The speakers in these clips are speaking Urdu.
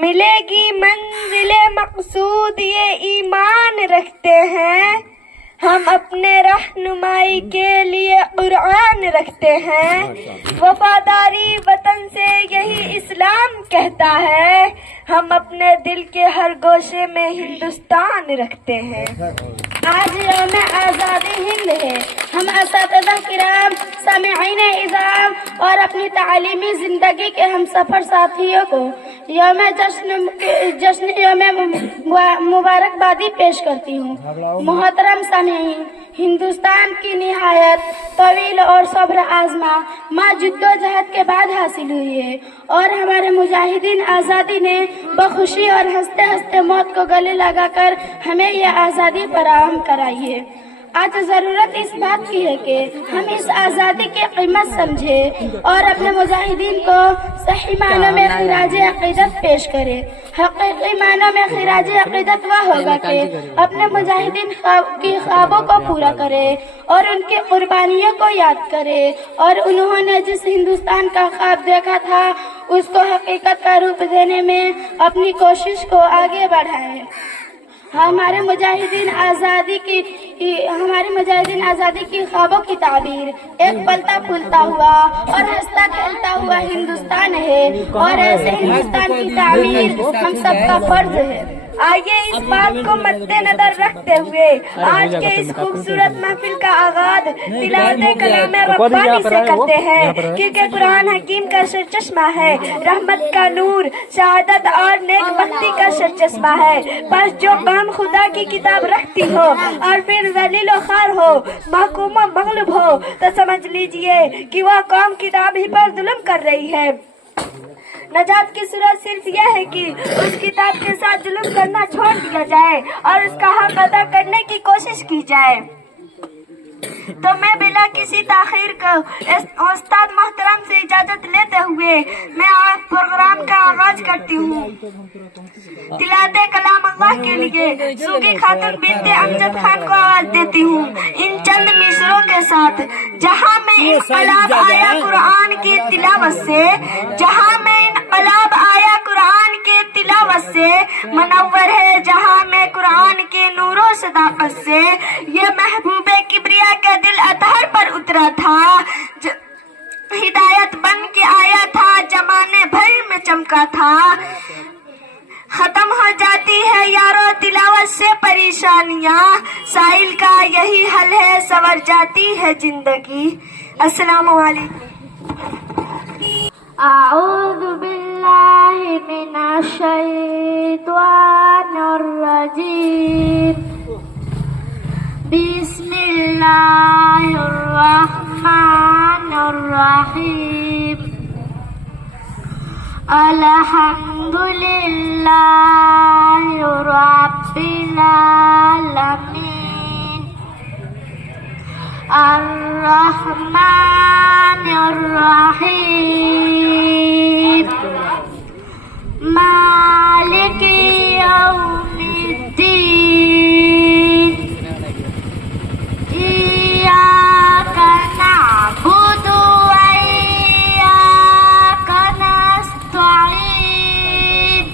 ملے گی منزل مقصود یہ ایمان رکھتے ہیں، ہم اپنے رہنمائی کے لیے قرآن رکھتے ہیں، وفاداری وطن سے یہی اسلام کہتا ہے، ہم اپنے دل کے ہر گوشے میں ہندوستان رکھتے ہیں۔ آج یوم آزادی ہند ہے۔ ہم اساتذہ کرام، سامعین اعزام اور اپنی تعلیمی زندگی کے ہم سفر ساتھیوں کو جشن یوم مبارکبادی پیش کرتی ہوں۔ محترم سامعین، ہندوستان کی نہایت طویل اور صبر آزما ماں جد و جہد کے بعد حاصل ہوئی ہے، اور ہمارے مجاہدین آزادی نے بخوشی اور ہنستے ہنستے موت کو گلے لگا کر ہمیں یہ آزادی فراہم کرائی ہے۔ آج ضرورت اس بات کی ہے کہ ہم اس آزادی کی قیمت سمجھیں اور اپنے مجاہدین کو صحیح معنوں میں خراج عقیدت پیش کریں۔ حقیقی معنوں میں خراج عقیدت وہ ہوگا کہ اپنے مجاہدین کی خوابوں کو پورا کرے اور ان کی قربانیوں کو یاد کرے، اور انہوں نے جس ہندوستان کا خواب دیکھا تھا اس کو حقیقت کا روپ دینے میں اپنی کوشش کو آگے بڑھائیں۔ ہمارے مجاہدین آزادی کی خوابوں کی تعبیر ایک پلتا پھولتا ہوا اور ہنستا کھیلتا ہوا ہندوستان ہے، اور ایسے ہندوستان کی تعمیر ہم سب کا فرض ہے۔ آئیے اس بات کو مد نظر رکھتے ہوئے آج کے اس خوبصورت محفل کا آغاز تلاوت کلام ربانی سے کرتے ہیں، کیونکہ قرآن حکیم کا سرچشمہ ہے، رحمت کا نور، شہادت اور نیک بختی کا سرچشمہ ہے۔ بس جو قوم خدا کی کتاب رکھتی ہو اور پھر ذلیل و خوار ہو، محکوم و مغلوب ہو، تو سمجھ لیجئے کہ وہ قوم کتاب ہی پر ظلم کر رہی ہے۔ نجات کی صورت صرف یہ ہے کہ اس کتاب کے ساتھ ظلم کرنا چھوڑ دیا جائے اور اس کا حق ادا کرنے کی کوشش کی جائے۔ تو میں بلا کسی تاخیر کا استاد محترم سے اجازت لیتے ہوئے میں آج پروگرام کا آغاز کرتی ہوں۔ تلاوت کلام اللہ کے لیے سوگی خاتون بنت امجد خان کو آواز دیتی ہوں ان چند مصروں کے ساتھ۔ جہاں میں انقلاب آیا قرآن کی تلاوت سے، جہاں میں انقلاب آیا قرآن کی تلاوت سے، منور ہے جہاں میں قرآن کے نور و صداقت سے، یہ محبوب کبریا کا دل اطہر پر اترا تھا، ہدایت بن کے آیا تھا، زمانے بھر میں چمکا تھا۔ ختم ہو جاتی ہے یارو تلاوت سے پریشانیاں، سائل کا یہی حل ہے، سنور جاتی ہے زندگی۔ السلام علیکم۔ اعوذ باللہ من الشیطان الرجیم، بسم اللہ الرحمن الرحیم، الحمدللہ رب العالمین، الرحمن الرحیم، مالک یوم الدین، ایاک نعبد و ایاک نستعین،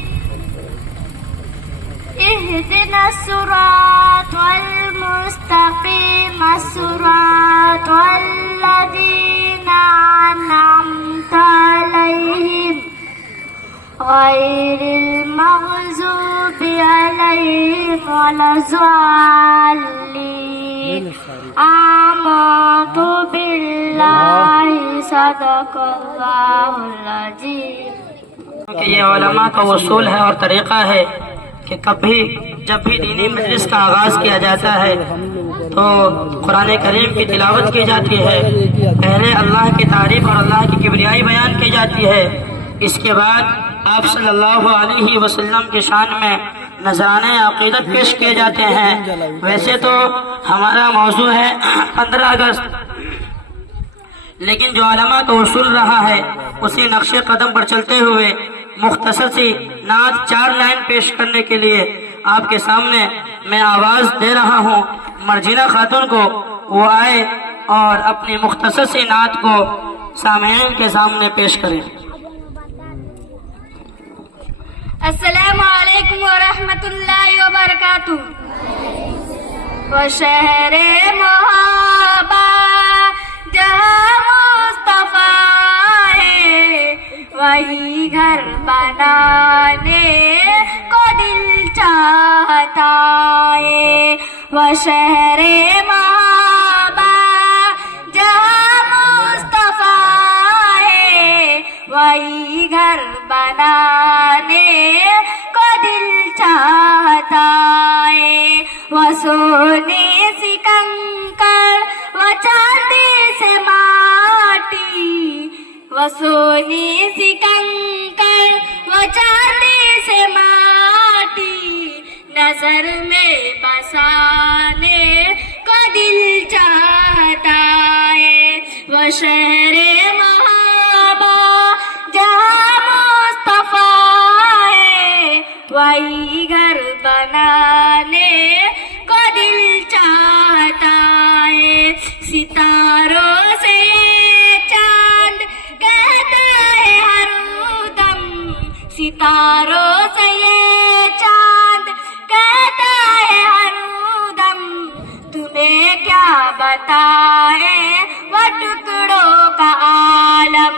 اہدنا الصراط المستقیم، الصراط الذین انعمت علیہم غیر المغضوب علیہم ولا الضالین۔ آمنت باللہ، صدق اللہ العظیم۔ کہ یہ علماء کا اصول ہے اور طریقہ ہے کہ جب بھی دینی مجلس کا آغاز کیا جاتا ہے تو قرآن کریم کی تلاوت کی جاتی ہے، پہلے اللہ کی تعریف اور اللہ کی کبریائی بیان کی جاتی ہے، اس کے بعد آپ صلی اللہ علیہ وسلم کی شان میں نذرانے عقیدت پیش کیے جاتے ہیں۔ ویسے تو ہمارا موضوع ہے 15 اگست، لیکن جو علماء کا اصول رہا ہے اسی نقش قدم پر چلتے ہوئے مختصر سی نعت 4 لائن پیش کرنے کے لیے آپ کے سامنے میں آواز دے رہا ہوں۔ مرجینہ خاتون کو وہ آئے اور اپنی مختصر سی نعت کو سامعین کے سامنے پیش کریں۔ السلام علیکم ورحمۃ اللہ وبرکاتہ. وہ شہر محبہ جہاں مصطفیٰ ہے وہی گھر بنانے کو دل چاہتا ہے. وہ شہر محبہ جہاں مصطفیٰ ہے وہی گھر بنانے کو دل چاہتا ہے. وہ سونے سے کنکر وہ چاندی سے ماٹی وہ سونے سے کنکر وہ چاندی سے ماٹی نظر میں بسانے کو دل چاہتا ہے. وہ شہر محبہ جہاں مصطفیٰ ہے وہی گھر بنانے کو دل چاہتا ہے. ستاروں سے یہ چاند کہتا ہے ہر دم ستاروں سے یہ چاند کہتا ہے ہر دم تمہیں کیا بتائے وہ ٹکڑوں کا عالم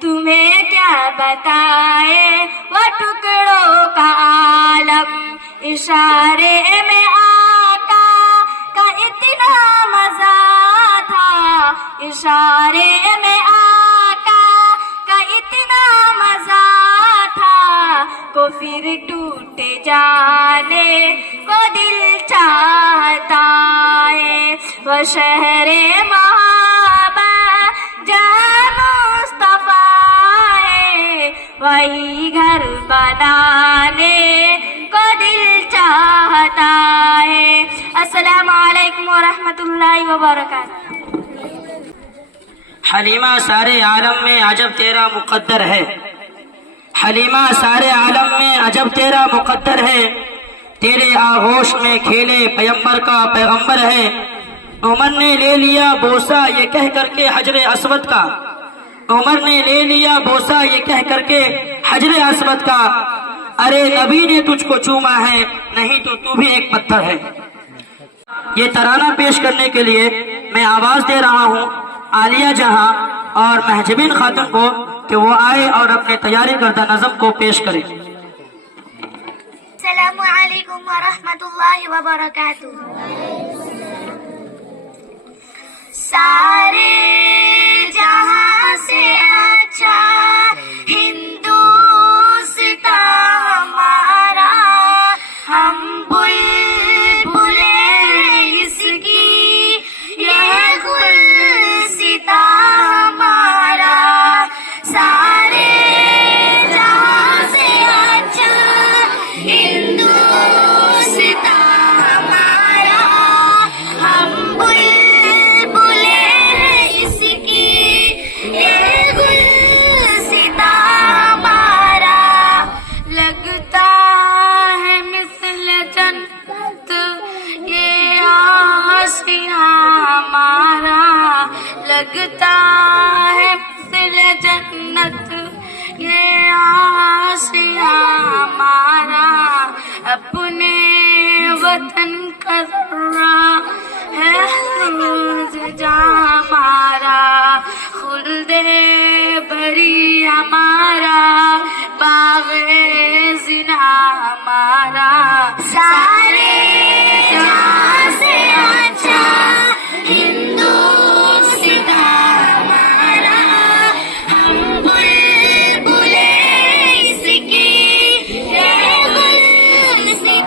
تمہیں کیا بتائے وہ ٹکڑوں کا عالم. اشارے میں آقا کا اتنا مزہ تھا اشارے میں آقا کا اتنا مزہ تھا کو پھر ٹوٹ جانے کو دل چاہتا ہے. وہ شہر محبہ جہاں مصطفیٰ ہے وہی گھر بنانے کو دل چاہتا ہے. السلام علیکم ورحمۃ اللہ وبرکاتہ. حلیمہ سارے عالم میں عجب تیرا مقدر ہے. حلیمہ سارے عالم میں عجب تیرا مقدر ہے. تیرے آغوش میں کھیلے پیغمبر کا پیغمبر ہے. عمر نے لے لیا بوسہ یہ کہہ کر کے حجر اسود کا عمر نے لے لیا بوسہ یہ کہہ کر کے حجر اسود کا. ارے نبی نے تجھ کو چوما ہے نہیں تو تو بھی ایک پتھر ہے. یہ ترانہ پیش کرنے کے لیے میں آواز دے رہا ہوں عالیہ جہاں اور محجبین خاتون کو کہ وہ آئے اور اپنے تیاری کردہ نظم کو پیش کرے. السلام علیکم ورحمۃ اللہ وبرکاتہ. سارے جہاں سے اچھا ہندوستان ہمارا ہم بلبلے اس کی یہ گلستاں ہمارا. سارے جہاں سے اچھا ہندوستان ہمارا ہم بلبلے اس کی یہ گلستاں ہمارا. لگتا ہے مثل جنت یہ آسیاں ہمارا لگتا ہے مثل جنت یہ آسیاں ہمارا. اپنے وطن کا ذرہ ہے روز جہاں ہمارا خلد بری ہمارا باغ زنا ہمارا. سارے جہاں سے اچھا ہندوستان ہمارا ہم بلبلے اس کی یہ گلستاں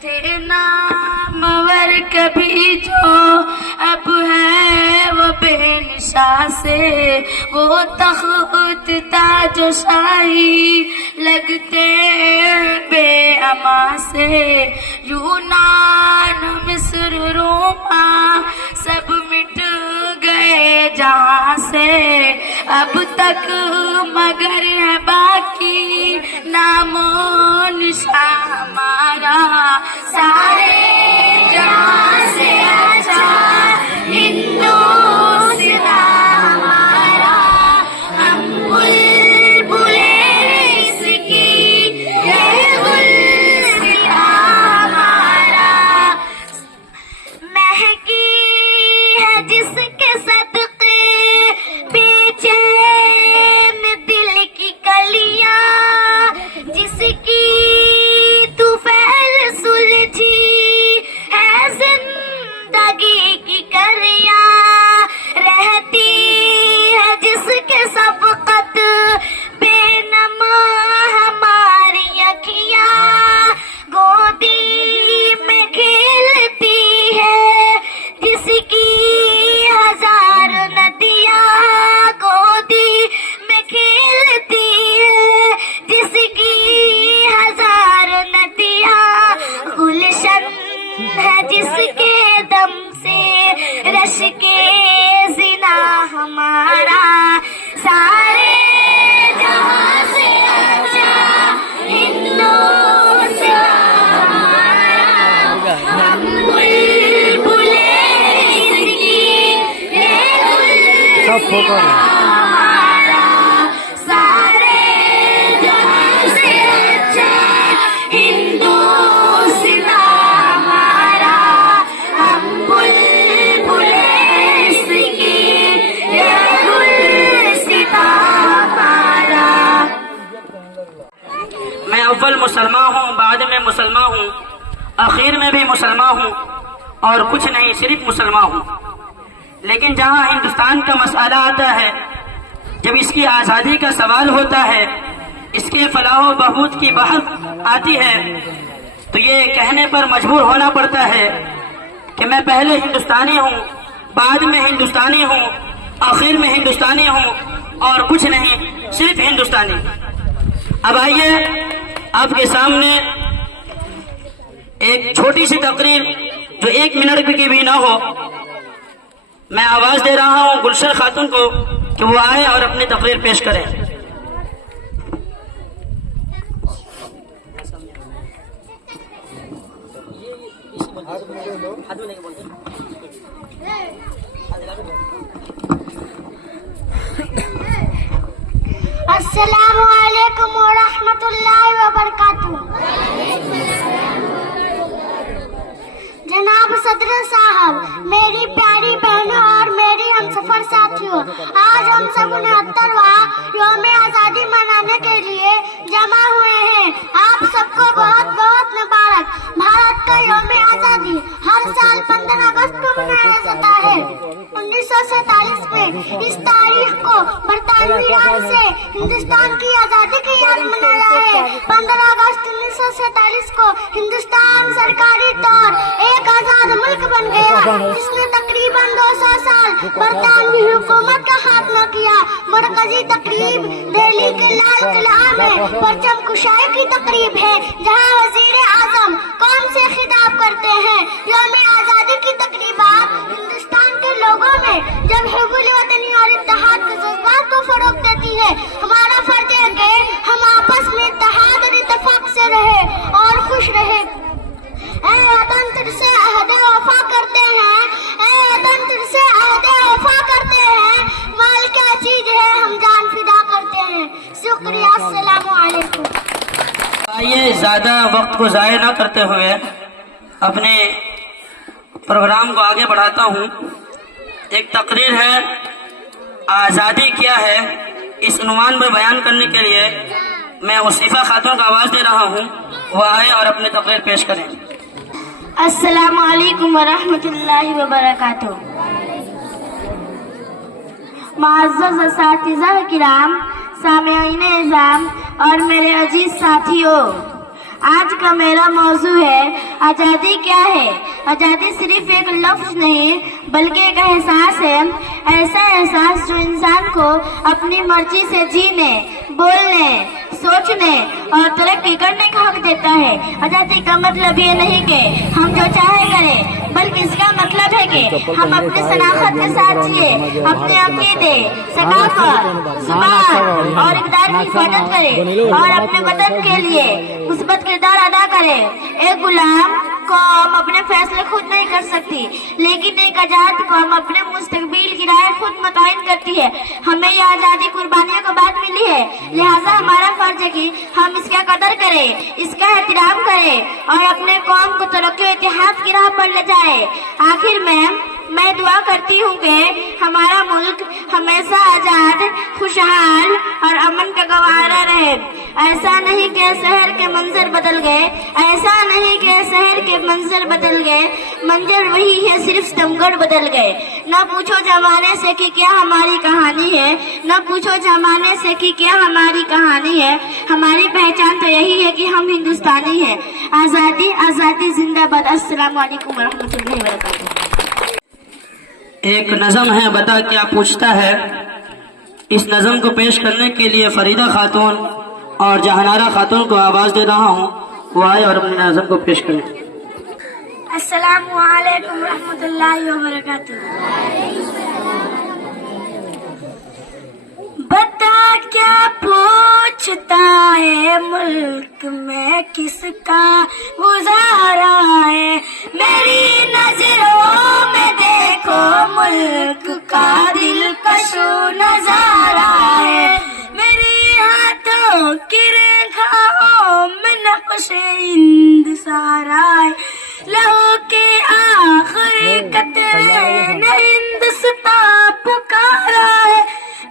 تھے نامور کبھی جو اب ہے وہ بے نشاں سے، وہ تخت تاج و شاہی لگتے بے اما سے، یونان مصر روما سب مٹ گئے جہاں سے، اب تک مگر ہے باقی نام و نشان ہمارا، سارے جہاں سے اچھا ہندوستان ہمارا، ہم بلبلے اس کی یہ گلستان ہمارا، مہکی ہے جس کے صدقے بے چین دل کی کلیاں، جس کی طفیل سلجھی ہے زندگی کی کریاں، رہتی ہے جس کے سبقت بے نم ہماری اکھیاں، گودی میں کھیلتی ہے جس کی ہزار ندیاں، گودی میں کھیلتی ہے جس کی ہزار ندیاں، گلشن ہے جس کے دم سے رش کے زنا ہمارا، سارے جہاں سے اچھا ہندوستان ہمارا، ہم بلبلے اس کی یہ گلستان ہمارا، سارے جہاں سے اچھا ہندوستان ہمارا، ہم بلبلے اس کی یہ گلستان ہمارا۔ میں اول مسلمان ہوں، بعد میں مسلمان ہوں، آخر میں بھی مسلمان ہوں، اور کچھ نہیں صرف مسلمان ہوں۔ لیکن جہاں ہندوستان کا مسئلہ آتا ہے، جب اس کی آزادی کا سوال ہوتا ہے، اس کے فلاح و بہبود کی بحث آتی ہے، تو یہ کہنے پر مجبور ہونا پڑتا ہے کہ میں پہلے ہندوستانی ہوں، بعد میں ہندوستانی ہوں، آخر میں ہندوستانی ہوں، اور کچھ نہیں صرف ہندوستانی۔ اب آئیے آپ کے سامنے ایک چھوٹی سی تقریر جو 1 منٹ کی بھی نہ ہو، میں آواز دے رہا ہوں گلشن خاتون کو کہ وہ آئے اور اپنی تقریر پیش کریں۔ السلام علیکم ورحمۃ اللہ وبرکاتہ۔ جناب صدر صاحب، میری پیاری بہنوں اور میری ہمسفر ساتھیوں، آج ہم سب 69واں یوم آزادی منانے کے لیے جمع ہوئے ہیں۔ آپ سب کو بہت بہت مبارک۔ بھارت کا یوم آزادی ہر سال 15 اگست کو منایا جاتا ہے۔ 1947 میں اس تاریخ کو برطانوی راج سے ہندوستان کی آزادی کی یاد منایا ہے۔ 15 اگست 1947 کو ہندوستان سرکاری طور ایک آزاد ملک بن گیا، جس نے تقریباً 200 سال برطانوی حکومت کا خاتمہ کیا۔ مرکزی تقریب دہلی کے لال قلعہ میں پرچم کشائی کی تقریب ہے، جہاں وزیر اعظم قوم سے خطاب کرتے ہیں۔ یوم آزادی کی تقریبات ہندوستان کے لوگوں میں جب حب الوطنی اور اتحاد کے جذبات کو فروغ دیتی ہے۔ ہمارا فرض ہے کہ ہم آپس میں اتحاد اور اتفاق سے رہے اور خوش رہے۔ اے وطن تجھ سے عہد وفا کرتے ہیں، اے وطن تجھ سے عہد وفا کرتے ہیں، مال کیا چیز ہے ہم جان فدا کرتے ہیں۔ شکریہ، السلام علیکم۔ آئیے زیادہ وقت کو ضائع نہ کرتے ہوئے اپنے پروگرام کو آگے بڑھاتا ہوں۔ ایک تقریر ہے آزادی کیا ہے، اس عنوان میں بیان کرنے کے لیے میں وصیفہ خاتون کو آواز دے رہا ہوں، وہ آئے اور اپنی تقریر پیش کریں۔ السلام علیکم ورحمۃ اللہ وبرکاتہ۔ معزز اساتذہ کرام، سامعین اعظام اور میرے عزیز ساتھیوں، آج کا میرا موضوع ہے آزادی کیا ہے۔ آزادی صرف ایک لفظ نہیں بلکہ ایک احساس ہے، ایسا احساس جو انسان کو اپنی مرضی سے جینے، بولنے، سوچنے اور ترقی کرنے کا حق دیتا ہے۔ آزادی کا مطلب یہ نہیں کہ ہم جو چاہے کریں، بلکہ اس کا مطلب ہے کہ ہم اپنی شناخت کے ساتھ جیے، اپنے عقیدے، ثقافت، زبان اور اقدار کی حفاظت کریں اور اپنے وطن کے لیے مثبت کردار ادا کریں۔ ایک غلام قوم اپنے فیصلے خود نہیں کر سکتی، لیکن ایک آزاد قوم اپنے مستقبل کی رائے خود متعین کرتی ہے۔ ہمیں یہ آزادی قربانیوں کے بعد ملی ہے، لہٰذا ہمارا فرض ہے کہ ہم اس کا قدر کریں، اس کا احترام کریں اور اپنے قوم کو ترقی و اتحاد کی راہ پر لے جائیں۔ آخر میں دعا کرتی ہوں کہ ہمارا ملک ہمیشہ آزاد، خوشحال اور امن کا گواہرہ رہے۔ ایسا نہیں کہ شہر کے منظر بدل گئے، ایسا نہیں کہ شہر کے منظر بدل گئے، منظر وہی ہے، صرف ستمگڑھ بدل گئے۔ نہ پوچھو زمانے سے کہ کیا ہماری کہانی ہے، نہ پوچھو زمانے سے کہ کیا ہماری کہانی ہے، ہماری پہچان تو یہی ہے کہ ہم ہندوستانی ہیں۔ آزادی آزادی زندہ باد۔ السلام علیکم ورحمۃ اللہ وبرکاتہ۔ ایک نظم ہے، بتا کیا پوچھتا ہے۔ اس نظم کو پیش کرنے کے لیے فریدہ خاتون اور جہانارہ خاتون کو آواز دے رہا ہوں، وہ آئے اور اپنے نظم کو پیش کریں۔ السلام علیکم ورحمۃ اللہ وبرکاتہ۔ بتا کیا پوچھتا ہے ملک میں کس کا گزارا ہے، میری نظروں میں دیکھو ملک کا دلکش نظارہ ہے، میری ہاتھوں کی ریکھاؤں میں نقش ہند سارا ہے، لہو کے آخری قطرے نے ہندوستان پکارا ہے،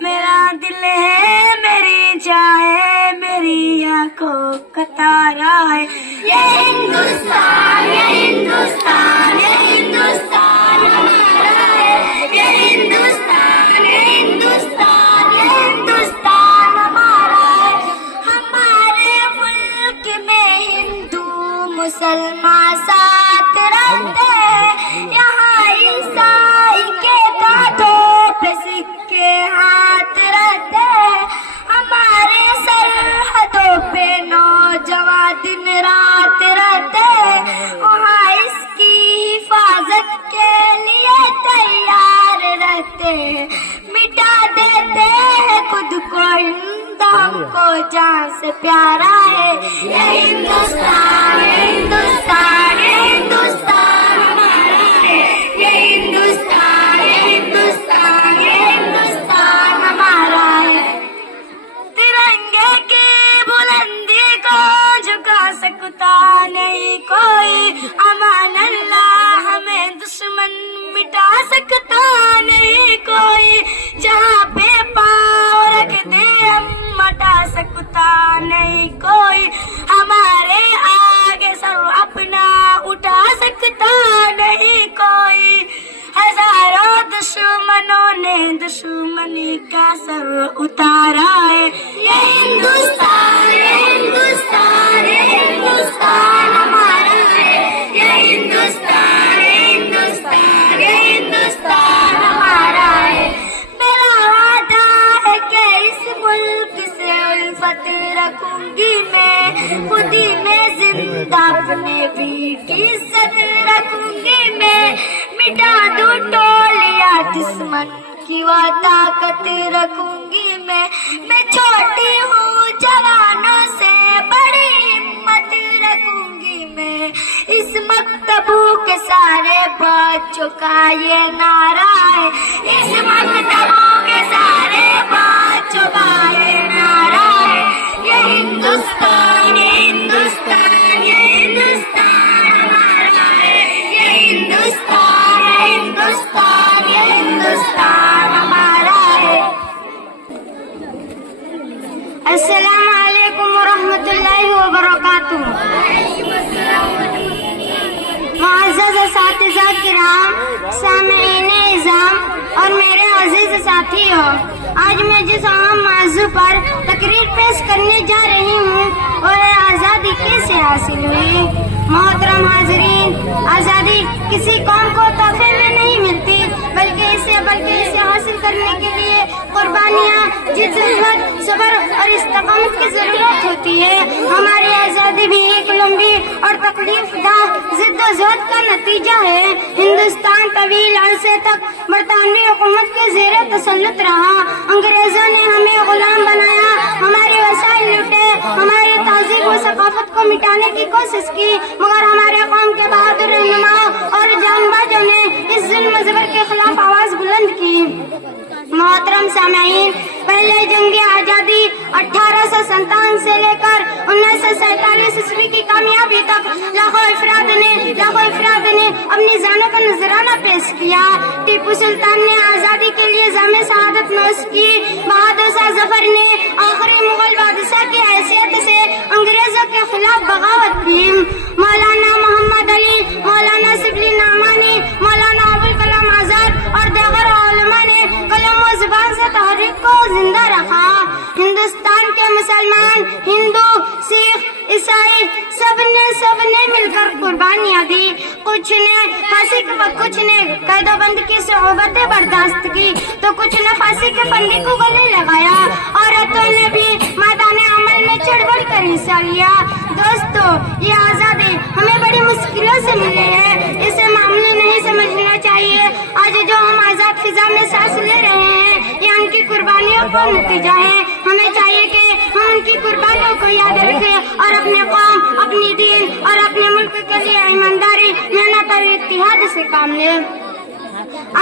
میرا دل ہے میری جان ہے میری آنکھوں کا تارا ہے، یہ ہندوستان، یہ ہندوستان، یہ ہندوستان ہمارا ہے، یہ ہندوستان، یہ ہندوستان، یہ ہندوستان ہمارا ہے۔ ہمارے ملک میں ہندو مسلمان ساتھ رہتے ہیں، یہاں عیسائی کے کاندھوں پہ سکے ہاتھ رہتے ہیں، ہمارے سرحدوں پہ نوجوان دن رات رہتے ہیں، وہاں اس کی حفاظت کے لیے تیار رہتے ہیں، مٹا دیتے ہیں خود کو ہم کو جان سے پیارا ہے، یہ ہندوستان، یہ ہندوستان، یہ ہندوستان ہمارا ہے، یہ ہندوستان، یہ ہندوستان، یہ ہندوستان ہمارا ہے۔ ترنگے کی بلندی کو جھکا سکتا نہیں کوئی، امان اللہ ہمیں دشمن مٹا سکتا نہیں کوئی، جہاں پہ پاؤں رکھ دے ہم مٹا سکتا نہیں کوئی، ہمارے آگے سر اپنا اٹھا سکتا نہیں کوئی، ہزاروں دشمنوں نے دشمنی کا سر اتارا ہے، یہ ہندوستان، یہ ہندوستان، یہ ہندوستان ہمارا ہے، یہ ہندوستان، یہ ہندوستان، یہ ہندوستان ہمارا ہے۔ میرا وعدہ ہے کہ اس ملک سے الفت رکھوں گی میں، خود ہی میں زندہ اپنے بھی کی عزت رکھوں گی میں، مٹا دوں ٹولیا دشمن کی وہ طاقت رکھوں گی میں چھوٹی ہوں جوانوں سے بڑی ہمت رکھوں گی میں، اس مکتبوں کے سارے بچوں کا یہ نعرہ ہے، اس مکتبوں کے سارے بچوں کا یہ نعرہ ہے، یہ ہندوستان، یہ ہندوستان، یہ ہندوستان ہمارا ہے، یہ ہندوستان، یہ ہندوستان، یہ ہندوستان ہمارا ہے۔ السلام علیکم ورحمۃ اللہ وبرکاتہ۔ معزز اساتذہ کرام، سامعین اعظام اور میرے عزیز ساتھیوں، آج میں جس اہم موضوع پر تقریر پیش کرنے جا رہی ہوں وہ ہے آزادی کیسے حاصل ہوئی؟ محترم حاضرین، آزادی کسی قوم کو تحفے میں نہیں ملتی، بلکہ اسے حاصل کرنے کے لیے قربانیاں، جدوجہد، صبر اور استقامت کی ضرورت ہوتی ہے۔ ہماری آزادی بھی ایک لمبی اور تکلیف دہ جدوجہد کا نتیجہ ہے۔ ہندوستان طویل عرصے تک برطانوی حکومت کے زیر تسلط رہا۔ انگریزوں نے ہمیں غلام بنایا، ہمارے وسائل لوٹے، ہماری تہذیب و ثقافت کو مٹانے کی کوشش کی، مگر ہمارے قوم کے بہادر رہنماؤں اور جان بازوں نے اس ظلم و جبر کے خلاف آواز بلند کی۔ محترم سامعین، پہلے جنگ آزادی 1857 سے لے کر 1947 عیسوی کی کامیابی تک لاکھوں افراد نے اپنی جانوں کا نذرانہ پیش کیا۔ ٹیپو سلطان نے آزادی کے لیے جام شہادت نوش کی۔ بہادر شاہ ظفر نے آخری مغل بادشاہ کی حیثیت سے انگریزوں کے خلاف بغاوت کی۔ مولانا محمد علی، مولانا شبلی نعمانی، مولانا ابوالکلام آزاد اور دیگر علماء نے قلم و زبان سے تحریک کو زندہ رکھا۔ ہندوستان کے مسلمان، ہندو، سکھ، عیسائی سب نے مل کر قربانیاں دی۔ کچھ نے قید و بند کی صعوبتیں برداشت کی تو کچھ نے پھانسی کے پھندے کو گلے لگایا۔ عورتوں نے بھی میدان عمل میں چڑھ بڑھ کر حصہ لیا۔ دوستو، یہ آزادی ہمیں بڑی مشکلوں سے ملی ہے، اسے معمولی نہیں سمجھنا چاہیے۔ آج جو ہم آزاد فضا میں سانس لے رہے ہیں، یہ ان کی قربانیوں کا نتیجہ ہے۔ ہمیں چاہیے کہ ہم ان کی قربانیوں کو یاد رکھیں اور اپنے قوم، اپنی دین اور اپنے ملک کے لیے ایمانداری، محنت اور اتحاد سے کام لیں۔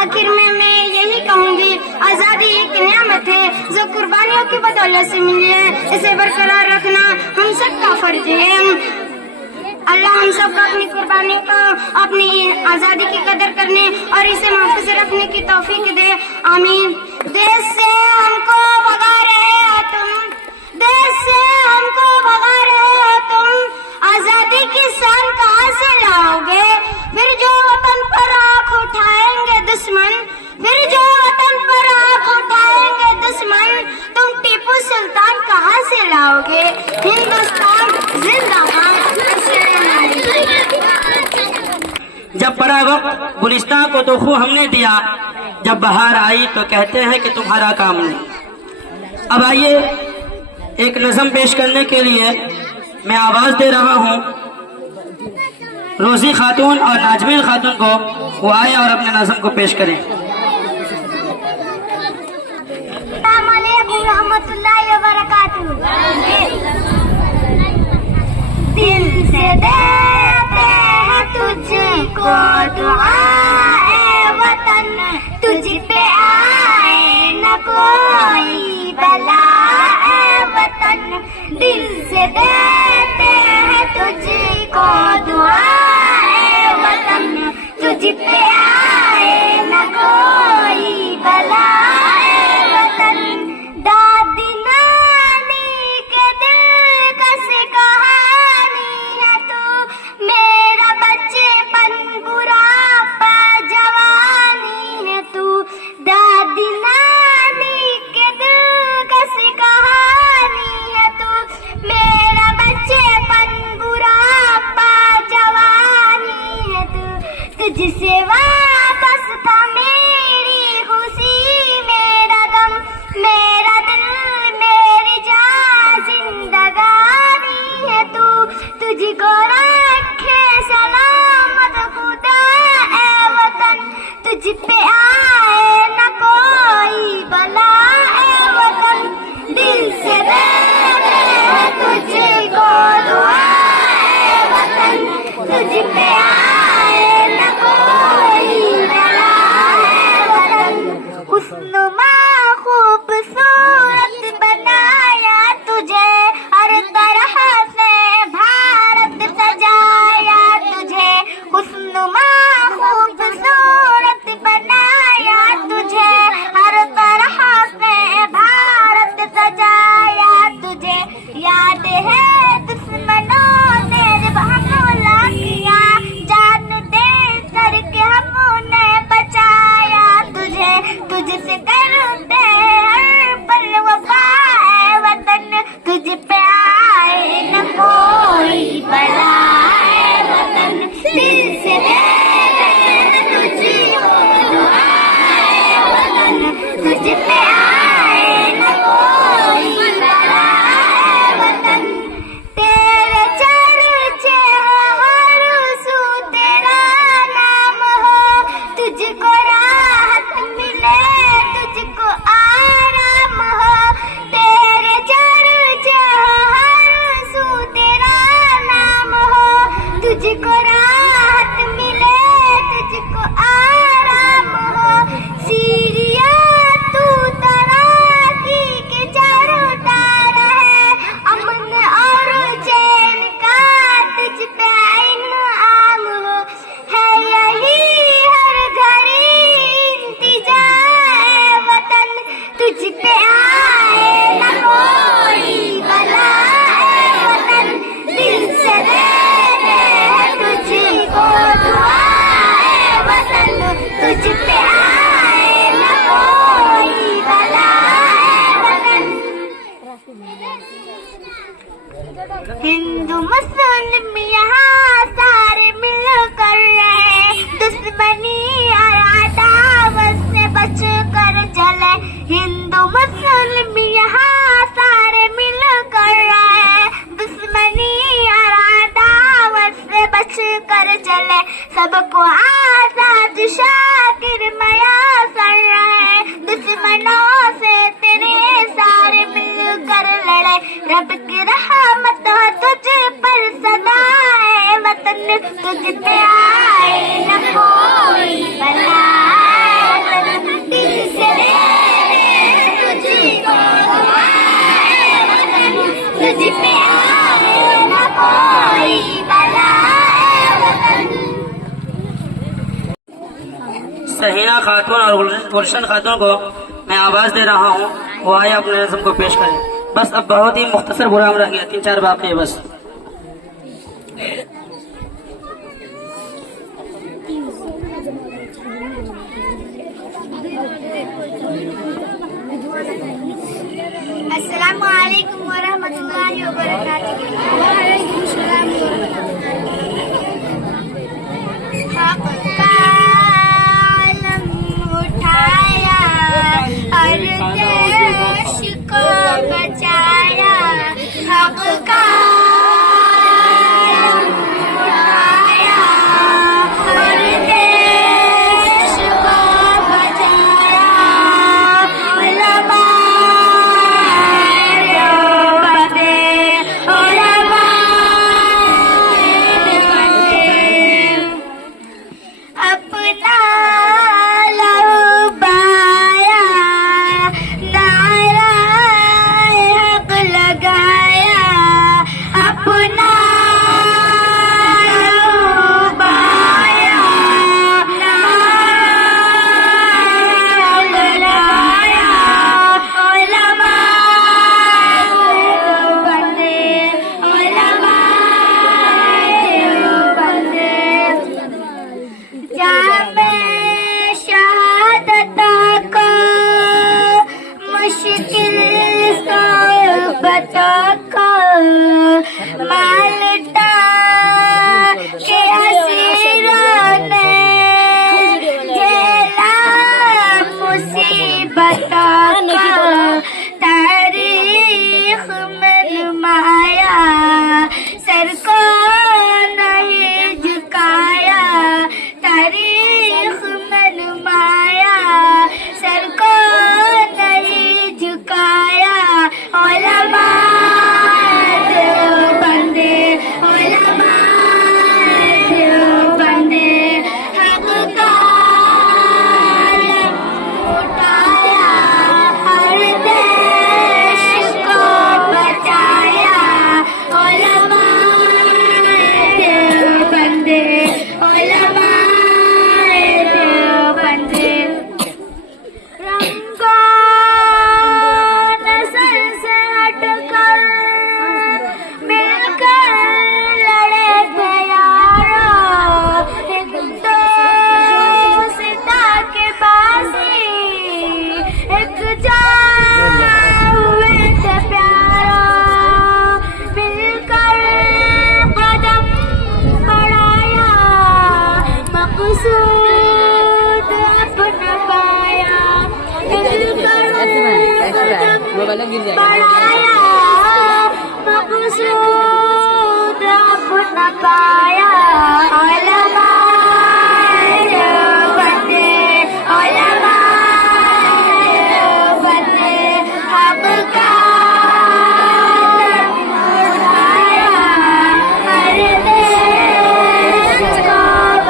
آخر میں یہی کہوں گی، آزادی ایک نعمت ہے جو قربانیوں کی بدولت سے ملی ہے، اسے برقرار رکھنا ہم سب کا فرض ہے۔ اللہ ہم سب کو اپنی قربانیوں کو، اپنی آزادی کی قدر کرنے اور اسے محفوظ رکھنے کی توفیق دے، آمین۔ دیش سے ہم کو بھگا رہے ہو تم، دیش سے ہم کو بھگا رہے ہو تم، آزادی کی شان کہاں سے لاؤ گے؟ پھر جو وطن پر آنکھ اٹھائیں گے دشمن، پھر جو وطن پر آنکھ اٹھائیں گے دشمن، تم ٹیپو سلطان کہاں سے لاؤ گے؟ ہندوستان زندہ باد۔ جب پڑا وقت گلستان کو تو خو ہم نے دیا، جب بہار آئی تو کہتے ہیں کہ تمہارا کام نہیں۔ اب آئیے ایک نظم پیش کرنے کے لیے میں آواز دے رہا ہوں روزی خاتون اور ناجمین خاتون کو، وہ آئے اور اپنے نظم کو پیش کریں۔ السلام علیکم ورحمۃ اللہ وبرکاتہ۔ دل سے دیتے ہیں تجھ کو دعا اے وطن، تجھ پہ آئے نہ کوئی بلا اے وطن، دل سے دیتے ہیں تجھ کو دعا اے وطن، تجھ پہ آئے نہ کوئی بلا اے وطن، دادی نانی کے دلکش کہانی ہے تو، میرا بچپن بڑھاپا جوانی ہے تو، دادی نانی کے دلکش کہانی ہے تو، میرا ہندو مسلم یہاں سارے مل کر رہے، دشمنی اور عداوت سے بچ کر چلے، ہندو مسلم یہاں سارے مل کر رہے، دشمنی اور عداوت سے بچ کر چلے، سب کو آزاد شاکر میسر رہے، دشمنوں سے تیرے سارے مل کر لڑے، رب کی رحمت ہو تجھ پر سدا ہے، وطن تجھ پہ آئے نہ کوئی بلا، وطن دل سے تجھ کو آئے، وطن تجھ پہ آئے نہ کوئی بلا، وطن۔ سہینہ خاتون اور گلشن خاتون کو میں آواز دے رہا ہوں، وہ آئے اپنے نظم کو پیش کریں۔ بس اب بہت ہی مختصر پروگرام رہ گیا، 3-4 باقی ہے بس۔ السلام علیکم ورحمۃ اللہ وبرکاتہ۔ وعلیکم السلام ورحمۃ اللہ۔ حق کا علم اٹھایا اور دیش کو بچایا، حق کا علم اٹھایا اور دیش کو بچایا، علماء اپنا لہو بہایا، نعرہ حق لگایا، اپنا لہو بہایا، نعرہ حق لگایا، علماء بندے، علماء بندے، جام شہادت کو مشکل صحبتوں کو مالٹا کے اسیروں نے جھیلا مصیبتوں کو، تاریخ میں نمایا، سر کو نہیں جھکایا، تاریخ میں نمایا، سر کو نہیں جھکایا، علماء دیوبندے، علماء دیوبندے، حق کا علم اٹھایا اور دیش کو بچایا، علماء دیوبندے، علماء دیوبندے، رنگوں نسل سے ہٹ کر مل کر لڑے تھے یارو، ہندوستہ کے باسی ایک جان ہوئے تھے پیارو، مل کر قدم بڑھایا، مقصود اپنا پایا، مل کر قدم بڑھایا، مقصود اپنا پایا، علماء دیوبندے، علماء دیوبندے، حق کا علم اٹھایا ہر دیش کو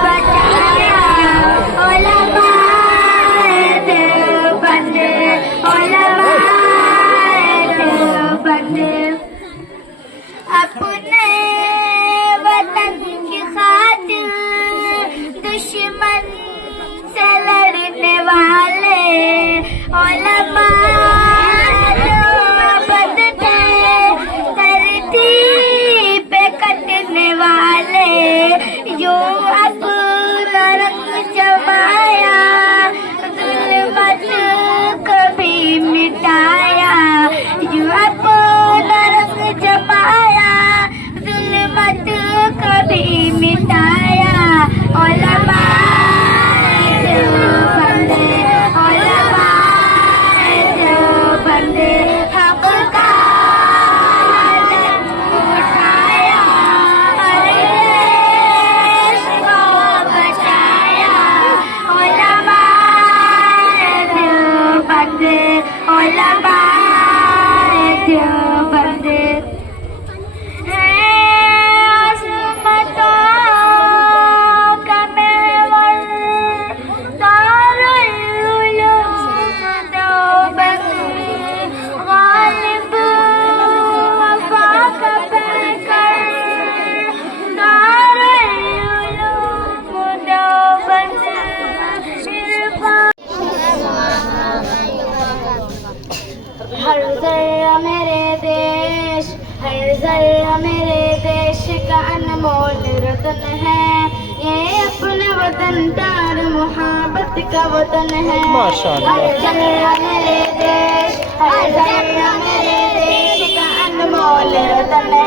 بچایا، علماء دیوبندے، علماء دیوبندے، اپنے وطن کی خاطر دشمن سے لڑنے والے علماء جو ابد تھے، دھرتی پہ کٹنے والے، جو اپنا رنگ جمایا، ظلمت کبھی مٹایا، جو اپنا رنگ جمایا، ذرہ میرے دیش کا انمول رتن ہے، یہ اپنا وطن پیار محبت کا وطن ہے۔ ہر ذرہ میرے دیش، ہر ذرہ میرے دیش کا انمول رتن ہے،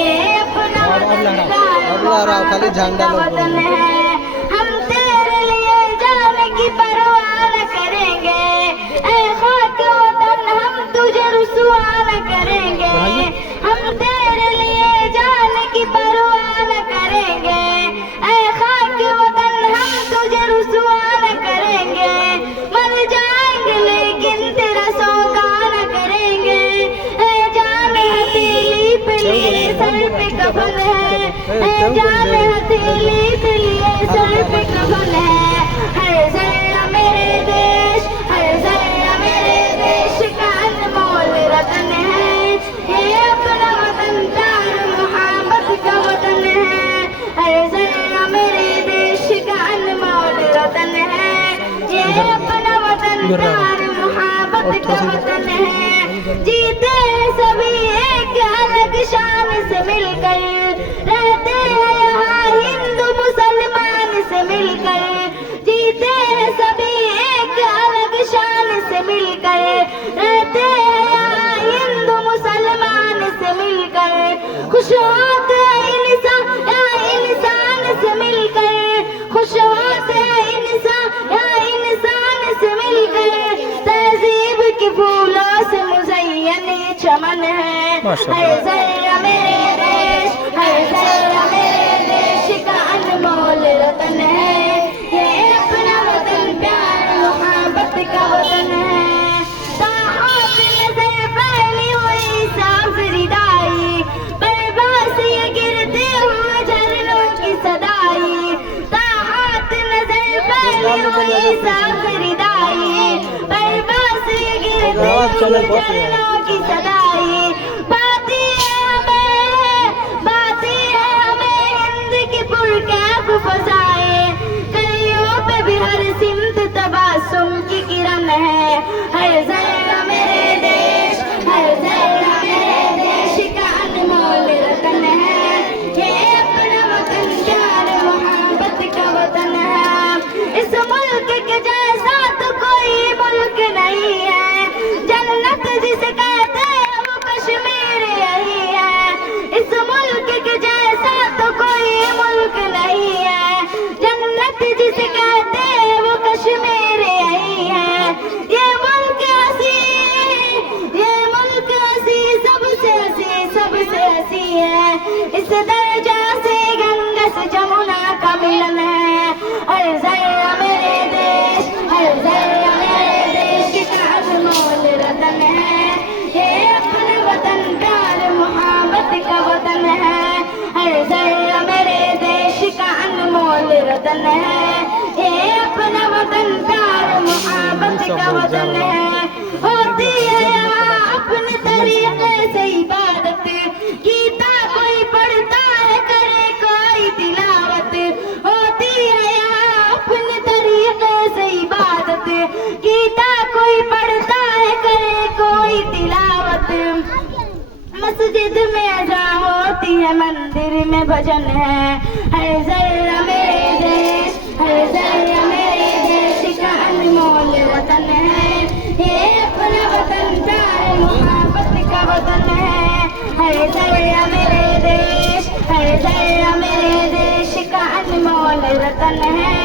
یہ اپنا وطن پیار محبت کا وطن ہے۔ ہم تیرے لیے جان کی پرواہ نہ کریں گے، اے خاک وطن ہم تجھے رسوا نہ کریں گے۔ ہم تیرے لیے جان کی پرواہ نہ کریں گے، اے خاک وطن ہم تجھے رسوا نہ کریں گے۔ مر جائیں گے لیکن تیرا سودا نہ کریں گے، اے جان ہتھیلی پہ لیے سر پہ کفن ہے، اے جان ہتھیلی پہ لیے سر پہ کفن ہے۔ ہر ذرہ میرے دیش، ہر ذرہ میرے دیش کا انمول رتن ہے، یہ اپنا وطن پیار محبت کا وطن ہے۔ ہر ذرہ میرے دیش کا انمول رتن ہے، یہ اپنا وطن پیار محبت کا وطن ہے۔ جیتے ہیں سبھی ایک الگ شان سے مل کر، رہتے ہیں یہاں ہندو مسلمان سے مل کر، جیتے ہیں سبھی ایک الگ شان سے مل کر، رہتے ہیں یہاں ہندو مسلمان سے مل کر، خوش ہوتے ہیں انسان سے مل کر، خوش ہوتے ہیں انسان سے مل کر، تہذیب کے پھولوں سے مزین یہ چمن ہے۔ ہر ذرہ میرے دیش، ہر ذرہ میرے دیش کا انمول رتن ہے، یہ اپنا وطن پیار محبت کا وطن ہے۔ تاحت نظر پھیلی ہوئی صاف ردائی، برباس یہ گرتے ہوئے جھرنوں کی صدائی، تاحت نظر پھیلی ہوئی صاف ردائی، برباس یہ گرتے ہوئے جھرنوں کی صدائی۔ باتی ہے ہمیں ہند کی پرکیف فضائیں، کلیوں پہ بھی ہر سمت تباسم کی کرن ہے۔ ہر ذرہ میرے دیش، ہر ذرہ میرے دیش کا انمول رتن ہے، یہ اپنا وطن پیار محبت کا وطن ہے۔ اس ملک کے جیسا تو کوئی ملک نہیں ہے، جنت جسے کہتے ہیں وہ کشمیر یہی ہے۔ اس ملک کے جیسا تو کوئی ملک نہیں ہے، جنت جسے کہتے ہیں وہ کشمیر یہی ہے۔ یہ ملک ہنسی سب سے ہنسی، سب سے ہنسی ہے، اس درجہ سے گنگا سے جمنا کا ملن ہے۔ ہر ذرہ میرے دیش، ہر ذرہ میرے دیش کا انمول رتن ہے، یہ اپنا وطن پیار محبت کا وطن ہے۔ ہر ذرہ میرے دیش کا انمول رتن ہے، یہ اپنا وطن پیار محبت کا وطن ہے۔ ہوتی ہے یہاں اپنے طریقے سے عبادت، گیتا کوئی پڑھتا ہے کرے کوئی تلاوت، ہوتی ہے یہاں اپنے طریقے سے عبادت، گیتا کوئی پڑھتا ہے کرے کوئی تلاوت۔ مسجد میں اذان ہوتی ہے، مندر میں بھجن ہے۔ ہر ذرہ میرے دیش، ہر ذرہ میرے دیش کا انمول وطن ہے، یہ اپنا وطن پیار محبت کا وطن ہے۔ ہر ذرہ میرے دیش، ہر ذرہ میرے دیش کا انمول رتن ہے،